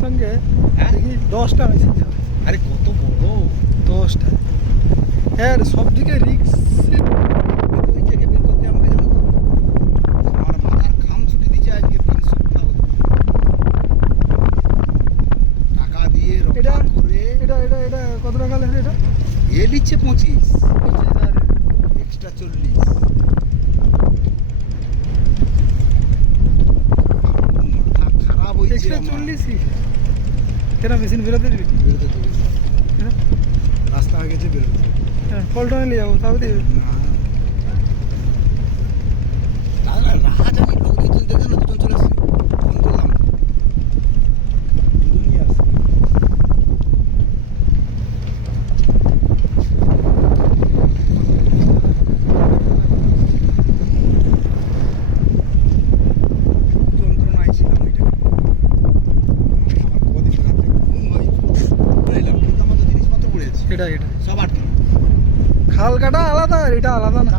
সঙ্গে হ্যাঁ? দেখি দশটা মেশিন যাবে। আরে কত বড়। দশটা। হ্যাঁ সব দিকে রিক্স এটা কত টাকা লেগে এটা? এ নিচ্ছে পঁচিশ। পঁচিশ আর এক্সট্রা চল্লিশ। চল্লিশই। কেন মেশিন বেরোতে দিবি? বেরোতে দেবে। হ্যাঁ? রাস্তা আগে যে বেরোতে দেবে হ্যাঁ পল্টনে নিয়ে যাব তাও দিবি না এটা এটা। সব খাল কাটা আলাদা আর এটা আলাদা না।